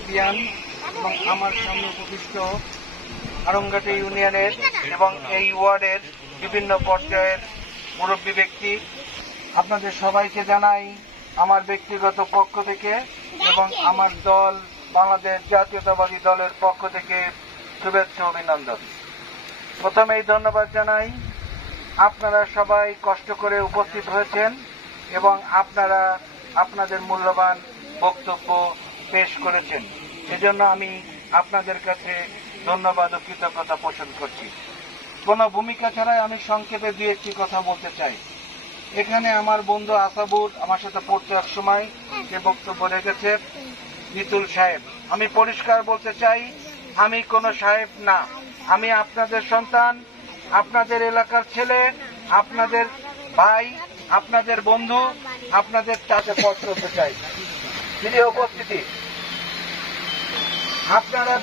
European এবং আমার সামনে উপবিষ্ট আড়ংঘাটি ইউনিয়নের এবং এই ওয়ার্ডের বিভিন্ন পর্যায়ের মুরব্বী ব্যক্তি, আপনাদের সবাইকে জানাই আমার ব্যক্তিগত পক্ষ থেকে এবং আমার দল বাংলাদেশ জাতীয়তাবাদী দলের পক্ষ থেকে শুভেচ্ছা অভিনন্দন। প্রথমেই ধন্যবাদ জানাই, আপনারা সবাই কষ্ট করে উপস্থিত হয়েছেন এবং আপনারা আপনাদের মূল্যবান বক্তব্য পেশ করেছেন। এজন্য আমি আপনাদের কাছে ধন্যবাদ ও কৃতজ্ঞতা পোষণ করছি। কোনো ভূমিকা ছাড়াই আমি সংক্ষেপে দুই একটি কথা বলতে চাই। এখানে আমার বন্ধু আসাবুর আমার সাথে পড়তো এক সময়, যে বক্তব্য রেখেছে জিতুল সাহেব। আমি পরিষ্কার বলতে চাই, আমি কোনো সাহেব না, আমি আপনাদের সন্তান, আপনাদের এলাকার ছেলে, আপনাদের ভাই, আপনাদের বন্ধু, আপনাদের চাচা পথ করতে চাই। প্রিয় উপস্থিতি, আপনারা